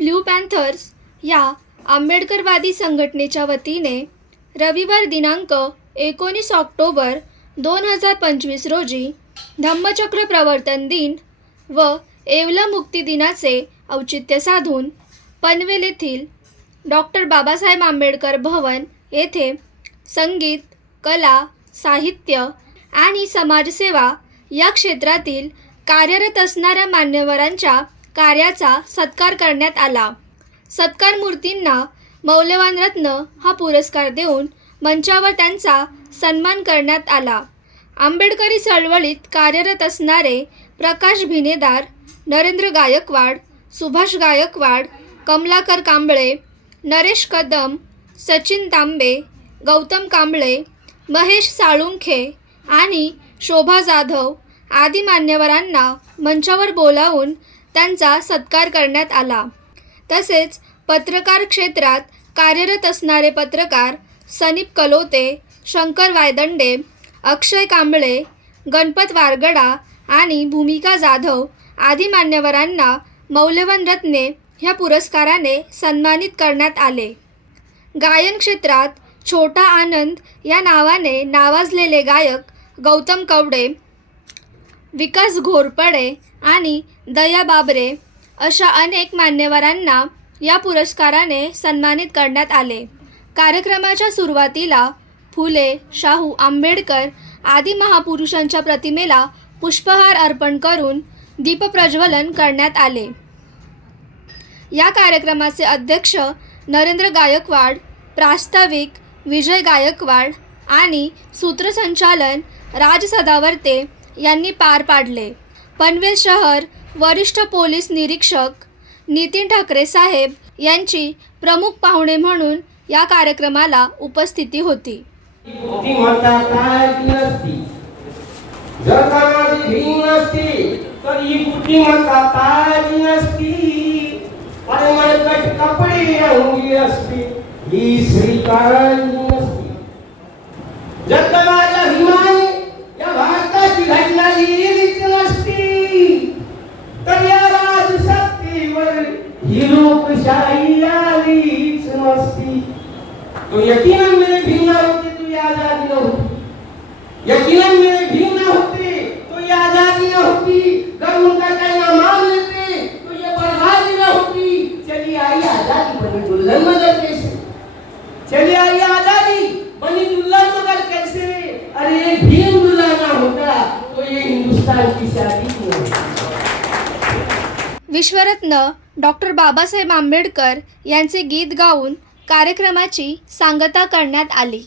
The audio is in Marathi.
ब्ल्यू पॅन्थर्स या आंबेडकरवादी संघटनेच्या वतीने रविवार दिनांक एकोणीस ऑक्टोबर दोन हजार पंचवीस रोजी धम्मचक्र प्रवर्तन दिन व येवला मुक्ती दिनाचे औचित्य साधून पनवेल येथील डॉक्टर बाबासाहेब आंबेडकर भवन येथे संगीत कला साहित्य आणि समाजसेवा या क्षेत्रातील कार्यरत असणाऱ्या मान्यवरांच्या कार्याचा सत्कार करण्यात आला. सत्कार मूर्तींना मौल्यवान रत्न हा पुरस्कार देऊन मंचावर त्यांचा सन्मान करण्यात आला. आंबेडकरी चळवळीत कार्यरत असणारे प्रकाश भिनेदार नरेंद्र गायकवाड सुभाष गायकवाड कमलाकर कांबळे नरेश कदम सचिन तांबे गौतम कांबळे महेश साळुंखे आणि शोभा जाधव आदी मान्यवरांना मंचावर बोलावून त्यांचा सत्कार करण्यात आला. तसेच पत्रकार क्षेत्रात कार्यरत असणारे पत्रकार सनीप कलोते शंकर वायदंडे अक्षय कांबळे गणपत वारगडा आणि भूमिका जाधव आदी मान्यवरांना मौल्यवान रत्ने ह्या पुरस्काराने सन्मानित करण्यात आले. गायन क्षेत्रात छोटा आनंद या नावाने नावाजलेले गायक गौतम कवडे विकास घोरपडे आणि दया बाबरे अशा अनेक मान्यवरांना या पुरस्काराने सन्मानित करण्यात आले. कार्यक्रमाच्या सुरुवातीला फुले शाहू आंबेडकर आदी महापुरुषांच्या प्रतिमेला पुष्पहार अर्पण करून दीपप्रज्वलन करण्यात आले. या कार्यक्रमाचे अध्यक्ष नरेंद्र गायकवाड प्रास्ताविक विजय गायकवाड आणि सूत्रसंचालन राज सदावर्ते यांनी पार पाडले. पनवेल शहर वरिष्ठ पोलीस निरीक्षक नितीन ठाकरे साहेब यांची प्रमुख पाहुणे म्हणून या कार्यक्रमाला उपस्थिती होती. ही माझी भीम नसती तर ही बुद्धिमत्ता कायची नसती अरे मळकट कपडे अंगी असती ही श्रीकारांची नसती जर का माझ्या भीमाने या भारताची घटना लिहिलीच नसती तर या राजसत्तेवर ही लोकशाही आलीच नसती. तो यकीनन मेरे भीम ना होते तो ये आजादी न होती यकीनन मेरे भीम ना होते तो ये आजादी न होती अगर उनका कहना मान लेते तो ये बर्बादी न होती चली आई आजादी बनी दुल्हन मगर कैसे चली आई आजादी बनी दुल्हन मगर कैसे अरे ये भीम दुल्हन ना होता तो ये हिंदुस्तान की शादी क्यों होती विश्वरत्न डॉक्टर बाबासाहेब आंबेडकर यांचे गीत गाऊन कार्यक्रमाची सांगता करण्यात आली.